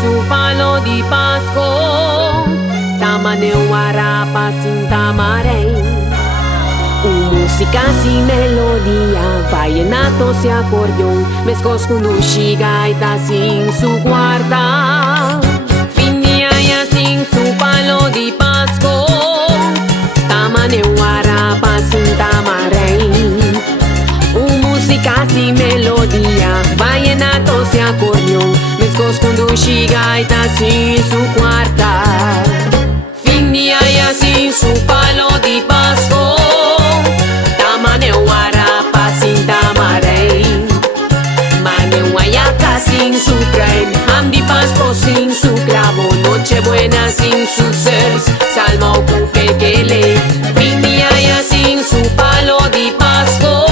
Su palo di Pasco, tamanewara pasin tamarei. Música sin melodía, vallenatos y acordeón, mezcos con gaita sin su cuarta. Finiaya sin su palo di Pasco, tamanewara pasin tamarei. Música sin melodía, vallenatos y acordeón, mezcos con gaita sin su cuarta. Finiaya sin su palo di Pasco, tamanewara pasin tamarei. Manewayaka sin su tren, ham di Pasco sin su clavo, Nochebuena sin sus sers, salmo kupekele. Finiaya sin su palo di Pasco,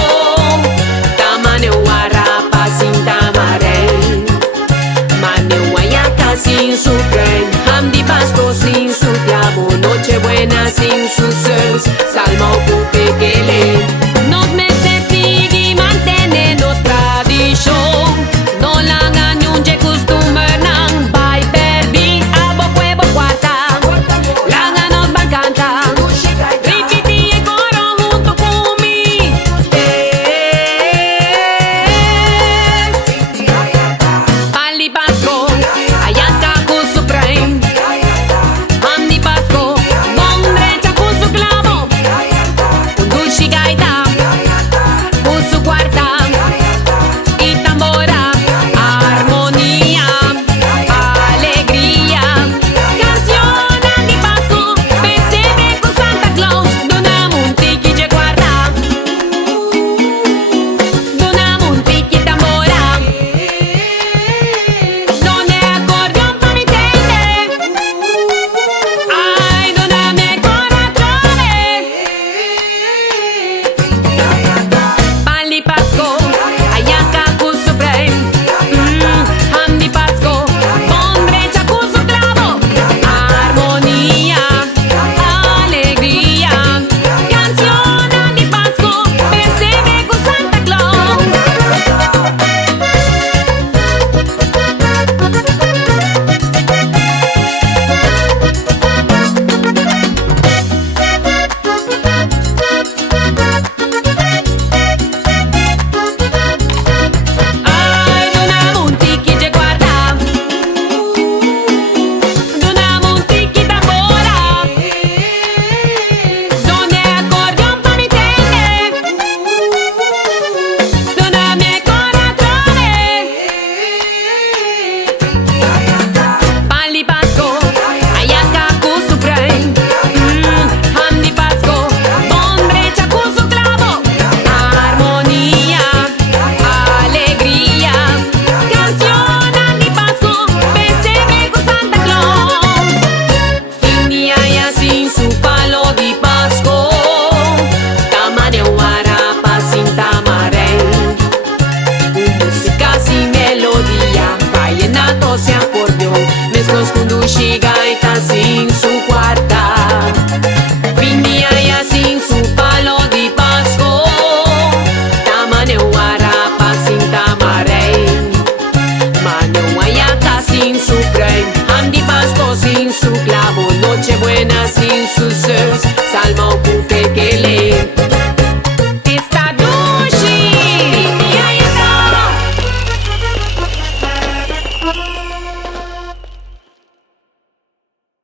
sin su tren, ham di Pasco sin su clavo, Nochebuena sin sus sers, salmo kupekele. Nos meses mantenendo tradition, no langan yung costumbre nang bay perdi, abo huevo cuarta, langan nos van cantar, ripiti e coro junto kumi. Pali Pasco, gaita sin su cuarta. Finiaya sin su palo di Pasco, tamanewara pasin tamarei. Manewayaka sin su tren, ham di Pasco sin su clavo, Nochebuena sin sus sers, salmo kupekele.